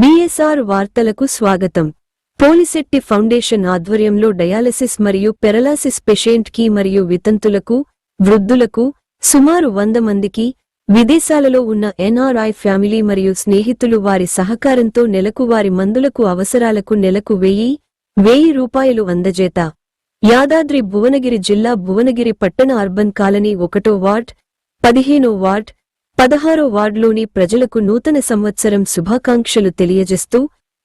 BSR వార్తలకు స్వాగతం. Polishetty foundation ఆధ్వర్యంలో డయాలసిస్ మరియు పెరలాసిస్ పేషెంట్కి మరియు వితంతులకు వృద్ధులకు సుమారు వంద మందికి విదేశాలలో ఉన్న ఎన్ఆర్ఐ ఫ్యామిలీ మరియు స్నేహితులు వారి సహకారంతో నెలకు వారి మందులకు అవసరాలకు నెలకు వెయ్యి వెయ్యి రూపాయలు అందజేత. యాదాద్రి భువనగిరి జిల్లా భువనగిరి పట్టణ అర్బన్ కాలనీ ఒకటో వార్డ్ పదిహేనో వార్డ్ పదహారో వార్డులోని ప్రజలకు నూతన సంవత్సరం శుభాకాంక్షలు తెలియజేస్తూ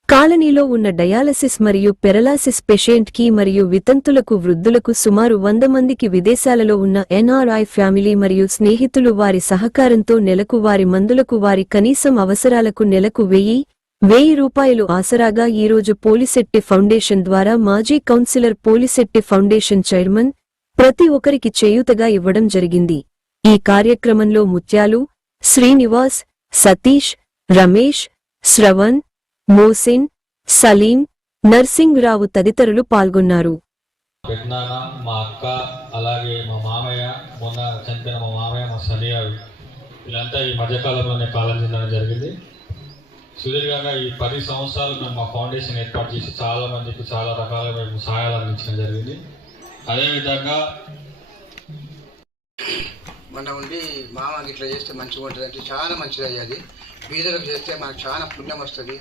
కాలనీలో ఉన్న డయాలసిస్ మరియు పెరలాసిస్ పేషెంట్కి మరియు వితంతులకు వృద్ధులకు సుమారు వంద మందికి విదేశాలలో ఉన్న ఎన్ఆర్ఐ ఫ్యామిలీ మరియు స్నేహితులు వారి సహకారంతో నెలకు వారి మందులకు వారి కనీసం అవసరాలకు నెలకు వెయ్యి వెయ్యి రూపాయలు ఆసరాగా ఈరోజు పోలిశెట్టి ఫౌండేషన్ ద్వారా మాజీ కౌన్సిలర్ పోలిశెట్టి ఫౌండేషన్ చైర్మన్ ప్రతి ఒక్కరికి చేయూతగా ఇవ్వడం జరిగింది. ఈ కార్యక్రమంలో ముత్యాలు శ్రీనివాస్ సతీష్ రమేష్ శ్రవణ్ మోసిన్ సలీం నర్సింగ్ రావు తదితరులు పాల్గొన్నారు. పెద్దనాన్న మా అక్క అలాగే మా మామయ్య మొన్న చనిపోయిన మా మామయ్య మా సలియారు వీళ్ళంతా ఈ మధ్యకాలంలోనే కాలం చెందడం జరిగింది. సుదీర్ఘంగా ఈ పది సంవత్సరాలు మేము మా ఫౌండేషన్ ఏర్పాటు చేసి చాలా మందికి చాలా రకాల మేము సహాయాలు అందించడం జరిగింది. అదేవిధంగా మన ఉండి మామకి ఇట్లా చేస్తే మంచిగా ఉంటుంది అంటే చాలా మంచిది అయ్యేది బీదలకు చేస్తే మనకు చాలా పుణ్యం వస్తుంది.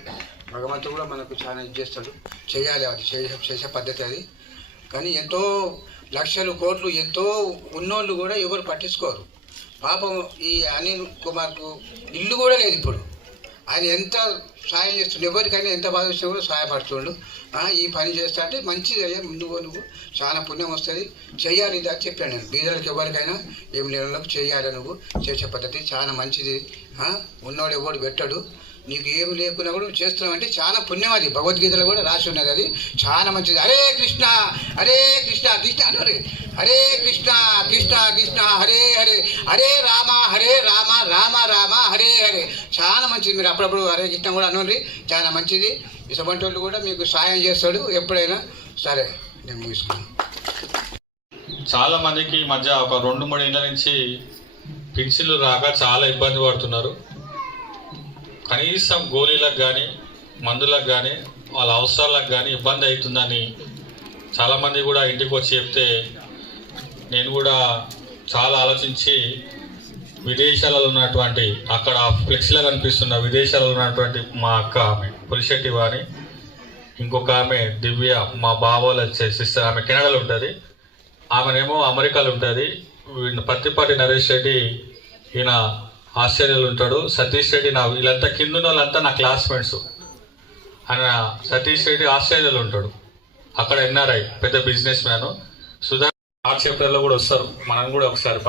భగవంతుడు కూడా మనకు చాలా ఇది చేస్తాడు. చేయాలి అది చేసే చేసే పద్ధతి అది. కానీ ఎంతో లక్షలు కోట్లు ఎంతో ఉన్నోళ్ళు కూడా ఎవరు పట్టించుకోరు. పాపం ఈ అనిల్ కుమార్కు ఇల్లు కూడా లేదు ఇప్పుడు. ఆయన ఎంత సాయం చేస్తుండే ఎవరికైనా ఎంత బాధ వచ్చినా కూడా సహాయపడుతుండు. ఈ పని చేస్తా అంటే మంచిది అయ్యా ముందు నువ్వు. చాలా పుణ్యం వస్తుంది. చెయ్యాలి ఇది అని చెప్పాను నేను. బీదలకు ఎవరికైనా ఏం లేని చేయాలి నువ్వు. చేసే పద్ధతి చాలా మంచిది. ఉన్నోడు ఎవడు పెట్టాడు. నీకు ఏమి లేకున్నా కూడా నువ్వు చేస్తున్నావు అంటే చాలా పుణ్యం అది. భగవద్గీతలో కూడా రాసి ఉన్నది అది. చాలా మంచిది. హరే కృష్ణ హరే కృష్ణ కృష్ణ అంటే హరే కృష్ణ కృష్ణ కృష్ణ హరే హరే హరే రామ హరే రామ రామ రామ హరే హరే. చాలా మంచిది మీరు అప్పుడప్పుడు హరే కృష్ణ కూడా అనుకోండి చాలా మంచిది. ఇటువంటి వాళ్ళు కూడా మీకు సాయం చేస్తాడు ఎప్పుడైనా సరే. నేను ముగిసుకున్నాను చాలా మందికి మధ్య ఒక రెండు మూడు ఏళ్ళ నుంచి పెన్షన్లు రాక చాలా ఇబ్బంది పడుతున్నారు. కనీసం గోళీలకు కానీ మందులకు కానీ వాళ్ళ అవసరాలకు కానీ ఇబ్బంది అవుతుందని చాలామంది కూడా ఇంటికి వచ్చి చెప్తే నేను కూడా చాలా ఆలోచించి విదేశాలలో ఉన్నటువంటి అక్కడ ఫ్లెక్స్లో కనిపిస్తున్న విదేశాలలో ఉన్నటువంటి మా అక్క ఆమె పులిశెట్టి వాణి ఇంకొక ఆమె దివ్య మా బావోల సిస్టర్ ఆమె కెనడాలో ఉంటుంది. ఆమెనేమో అమెరికాలో ఉంటుంది. వీళ్ళ పత్తిపాటి నరేష్ రెడ్డి ఈయన ఆస్ట్రేలియాలో ఉంటాడు. సతీష్ రెడ్డి నా వీళ్ళంతా కింద ఉన్న వాళ్ళంతా నా క్లాస్మేట్స్. ఆయన సతీష్ రెడ్డి ఆస్ట్రేలియాలో ఉంటాడు. అక్కడ ఎన్ఆర్ఐ పెద్ద బిజినెస్ మ్యాన్. సుధా మార్చ్ ఏప్రిల్లో కూడా వస్తారు. మనం కూడా ఒకసారి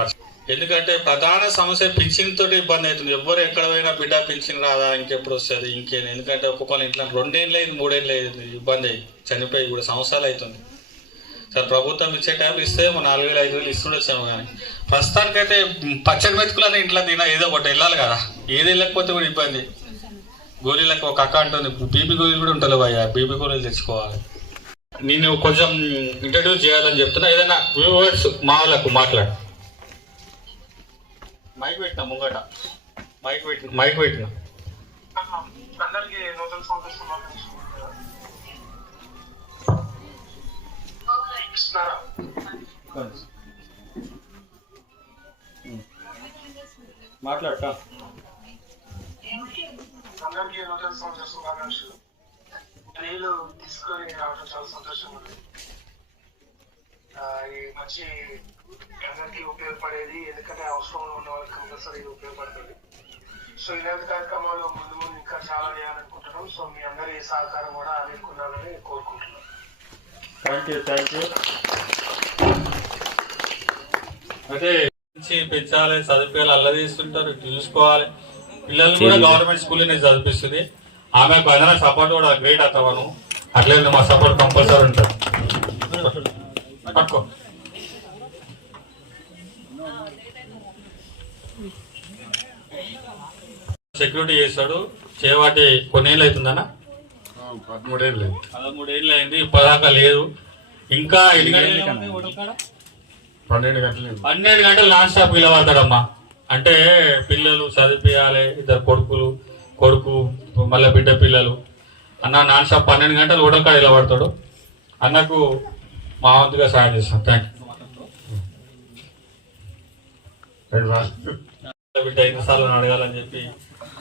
ఎందుకంటే ప్రధాన సమస్య పింఛన్ తోటి ఇబ్బంది అవుతుంది. ఎవరు ఎక్కడ పోయినా బిడ్డ పింఛన్ రాదా ఇంకెప్పుడు వస్తుంది ఇంకేం? ఎందుకంటే ఒక్కొక్కరు ఇంట్లో రెండేళ్ళు అయింది మూడేళ్ళు అయింది ఇబ్బంది అయ్యి చనిపోయి కూడా సంవత్సరాలు అవుతుంది. ప్రభుత్వం ఇచ్చే టైం ఇస్తే ఒక నాలుగు వేలు ఐదు వేలు ఇస్తుండొచ్చాము కానీ ప్రస్తుతానికైతే పచ్చడి మెతుకులని ఇంట్లో తినా ఏదో ఒకటి వెళ్ళాలి కదా. ఏది వెళ్ళకపోతే కూడా ఇబ్బంది. గోళీలకు ఒక అక్క అంటుంది బీబీ గోళీలు కూడా ఉంటాయి భయ్యా బీబీ గోళీలు తెచ్చుకోవాలి. నేను కొంచెం ఇంట్రడ్యూస్ చేయాలని చెప్తున్నా. ఏదైనా వ్యూవర్స్ మా వాళ్ళకు మాట్లాడు. మైక్ పెట్టిన ముంగట? మైక్ పెట్టిన మైక్ పెట్టిన? అందరికీ నూతన శుభాకాంక్షలు ఇస్తున్నారా మాట్లాడటా అందరికీ నూతన సంవత్సర శుభాకాంక్షలు. నీళ్ళు తీసుకొని రావడం చాలా సంతోషంగా ఉంది. ఈ మంచి అందరికీ ఉపయోగపడేది ఎందుకంటే అవసరంలో ఉన్న వాళ్ళకి కంపల్సరీ ఉపయోగపడుతుంది. సో ఇలాంటి కార్యక్రమాలు ముందు ముందు ఇంకా చాలా చేయాలనుకుంటున్నాం. సో మీ అందరి సహకారం కూడా అందుకున్నారని కోరుకుంటున్నాం. థ్యాంక్ యూ థ్యాంక్ యూ అయితే మంచి పెంచాలి చదివించాలి అల్లదీస్తుంటారు చూసుకోవాలి. పిల్లల్ని కూడా గవర్నమెంట్ స్కూల్ చదివిస్తుంది ఆమె ఏదైనా సపోర్ట్ కూడా గ్రేట్ అవుతావను అట్లే మా సపోర్ట్ కంపల్సరీ ఉంటుంది. పట్టుకో. సెక్యూరిటీ చేస్తాడు. చేయవాటి కొన్నేళ్ళు అవుతుందన్నా? పదమూడేళ్ళు పదమూడేళ్ళు అయింది ఇప్పటిదాకా లేదు. ఇంకా? పన్నెండు గంటలు పన్నెండు గంటలు నాన్ స్టాప్ పిలవడతాడమ్మా అంటే పిల్లలు చదివియాలి ఇద్దరు కొడుకులు కొడుకు మళ్ళీ బిడ్డ పిల్లలు. అన్న నాన్ స్టాప్ పన్నెండు గంటలు హోటల్ కాడ ఇలా పడతాడు అన్నకు మా వంతుగా సాయం చేస్తాం. థ్యాంక్ యూ బిడ్డ ఎన్నిసార్లు అడగాలని చెప్పి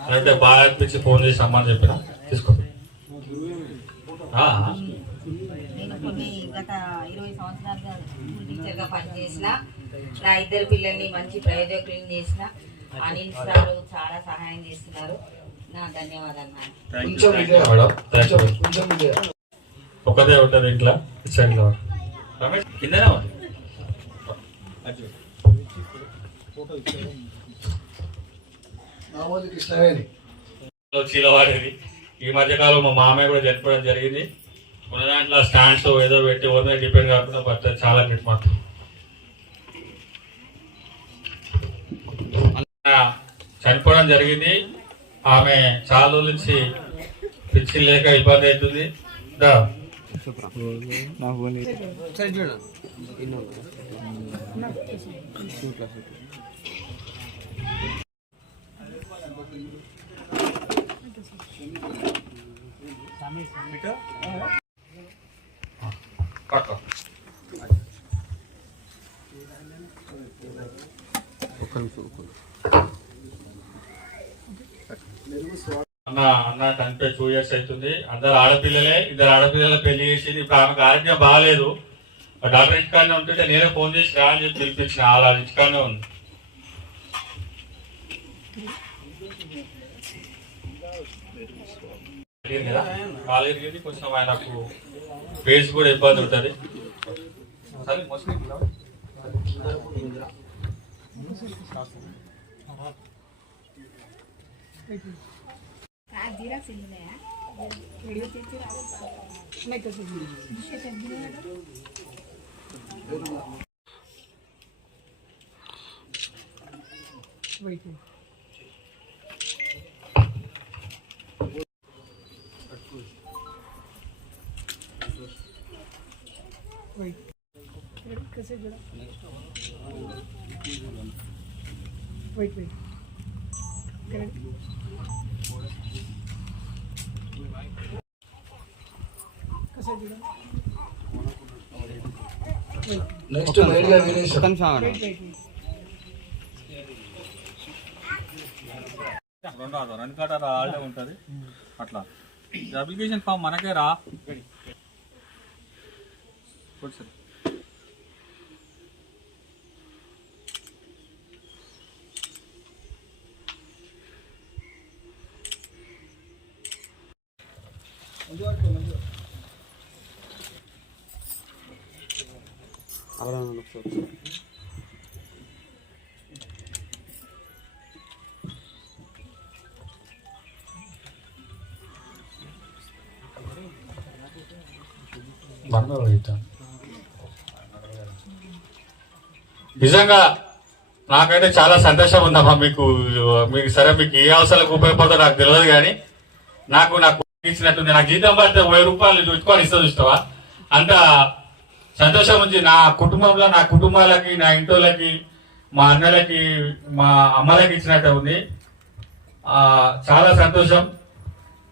అయితే బాగా అనిపించి ఫోన్ చేసి అమ్మని చెప్పిన. తీసుకో. ఆ, నేను కొన్ని గత ఇరవై సంవత్సరాలుగా స్కూల్ టీచర్గా పనిచేసిన నా ఇద్దరు పిల్లల్ని మంచి ప్రయోజకులను చేసిన అనిల్ సార్ చాలా సహాయం చేస్తున్నారు. నా ధన్యవాదాలు. ఒకదే ఉంటుంది ఇంట్లో రమేష్ కిందనే ఉంది. చీలవాడేది. ఈ మధ్య కాలం మా మామయ్య కూడా చనిపోవడం జరిగింది. ఉన్న దాంట్లో స్టాండ్స్ ఏదో పెట్టి మీద డిపెండ్ కాకుండా బట్ చాలా గిట్ మాత్రం అలా చనిపోవడం జరిగింది. ఆమె చాలా రోజుల నుంచి పిచ్చి లేక ఇబ్బంది అవుతుంది దా. పట్టుకో. అన్న అన్న చనిపోయి టూ ఇయర్స్ అవుతుంది. అందరు ఆడపిల్లలే ఇద్దరు ఆడపిల్లలు పెళ్ళి చేసింది. ఇప్పుడు ఆమెకు ఆరోగ్యం బాగాలేదు. డాక్టర్ ఇంటికాడనే ఉంటుంటే నేనే ఫోన్ చేసి రా అని చెప్పి పిలిపించిన. అలా ఇంటికాడనే ఉంది. ఇరిగింది కదా కాలు ఇరిగింది కొంచెం ఆయనకు ఫేస్ కూడా ఇబ్బంది ఉంటుంది సరే, మోసుకొని ఇలా. నెక్స్ట్ మైడియా వీరేశం రెండో ఆధార్ రెండు కాట ఆల్డే ఉంటుంది. అట్లా. అప్లికేషన్ ఫామ్ మనకే రా నిజంగా నాకైతే చాలా సంతోషం ఉందమ్మా. మీకు మీకు సరే మీకు ఏ అవసరాలకు ఉపయోగపడుతుందో నాకు తెలియదు కానీ నాకు నాకు ఇచ్చినట్టుంది నాకు జీతం పడితే వెయ్యి రూపాయలు పెట్టుకొని ఇస్తా చూస్తావా? అంత సంతోషం ఉంది. నా కుటుంబంలో నా కుటుంబాలకి నా ఇంటోళ్ళకి మా అన్నలకి మా అమ్మలకి ఇచ్చినట్టు ఉంది. ఆ, చాలా సంతోషం.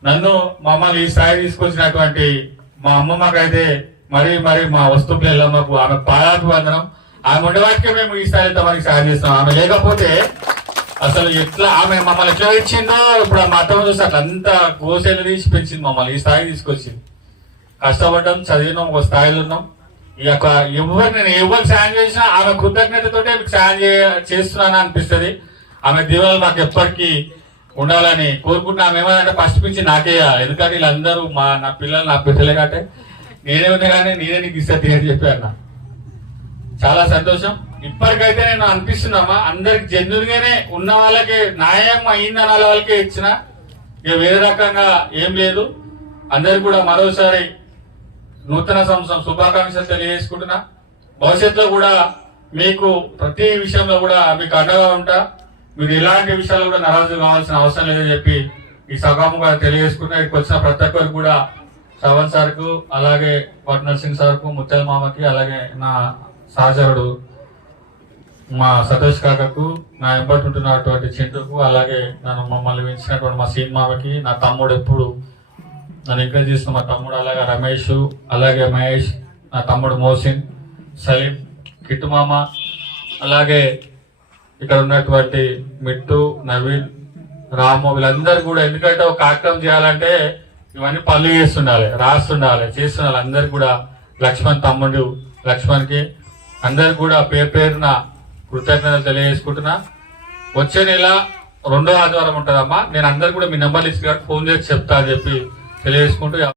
నన్ను మమ్మల్ని ఈ స్థాయి తీసుకొచ్చినటువంటి మా అమ్మమ్మకైతే మరి మరి మా వస్తువులు ఎల్లమ్మకు ఆమె పాదాభివందనం. ఆమె ఉండవాటికే మేము ఈ స్థాయిలో మనకి సాయం చేస్తాం ఆమె లేకపోతే అసలు ఎట్లా ఆమె మమ్మల్ని ఎట్లా ఇచ్చిందో ఇప్పుడు ఆ మతం చూస్తే అట్లా అంతా గోసెలు తీసి పెంచింది మమ్మల్ని ఈ స్థాయి తీసుకొచ్చింది. కష్టపడ్డాం చదివినాం ఒక స్థాయిలో ఉన్నాం. ఈ యొక్క ఎవరు నేను ఎవరు సాయం చేసినా ఆమె కృతజ్ఞతతోటే మీకు సాయం చే- చేస్తున్నాను అనిపిస్తుంది. ఆమె దీవెనలు నాకు ఎప్పటికీ ఉండాలని కోరుకుంటున్నా. ఆమె ఏమంటే ఫస్ట్ పిచ్చి నాకే ఎందుకంటే వీళ్ళందరూ మా నా పిల్లలు నా బిడ్డలే కాబట్టి నేనే ఉన్నా కానీ నేనే నీకు ఇస్తా అని చెప్పాను అన్న. చాలా సంతోషం. ఇప్పటికైతే నేను అనిపిస్తున్నామా? అందరికి జన్యున్ గానే ఉన్న వాళ్ళకి న్యాయం అయిందన్న వాళ్ళకే ఇచ్చిన ఇక వేరే రకంగా ఏం లేదు. అందరికి కూడా మరోసారి నూతన సంవత్సరం శుభాకాంక్షలు తెలియజేసుకుంటున్నా. భవిష్యత్తులో కూడా మీకు ప్రతి విషయంలో కూడా మీకు అండగా ఉంటా. మీరు ఎలాంటి విషయాలు కూడా నరాజు కావాల్సిన అవసరం లేదని చెప్పి ఈ సభాముగా తెలియజేసుకున్నా ఇక్కడికి వచ్చిన ప్రతి ఒక్కరికి కూడా శ్రవణ్ సార్కు అలాగే పట్నర్ సింగ్ సార్కు ముత్యాల మామకి అలాగే నా సహచరుడు మా సతోష్ కాకకు నా ఎంబటి ఉంటున్నటువంటి చింటుకు అలాగే నన్ను మమ్మల్ని పెంచినటువంటి మా సీన్మామకి నా తమ్ముడు ఎప్పుడు నన్ను ఎంకరేజ్ చేసిన మా తమ్ముడు అలాగే రమేష్ అలాగే మహేష్ నా తమ్ముడు మోసిన్ సలీం కిట్టు మామ అలాగే ఇక్కడ ఉన్నటువంటి మిట్టు నవీన్ రాము వీళ్ళందరూ కూడా ఎందుకంటే ఒక కార్యక్రమం చేయాలంటే ఇవన్నీ పనులు చేస్తుండాలి రాస్తుండాలి చేస్తుండాలి. అందరు కూడా లక్ష్మణ్ తమ్ముడు లక్ష్మణ్కి అందరు కూడా పేరు పేరున కృతజ్ఞతలు తెలియజేసుకుంటున్నా. వచ్చే నెల రెండో ఆదివారం ఉంటుందమ్మా. నేను అందరు కూడా మీ నెంబర్లు ఇచ్చి ఫోన్ చేసి చెప్తా అని చెప్పి తెలియజేసుకుంటూ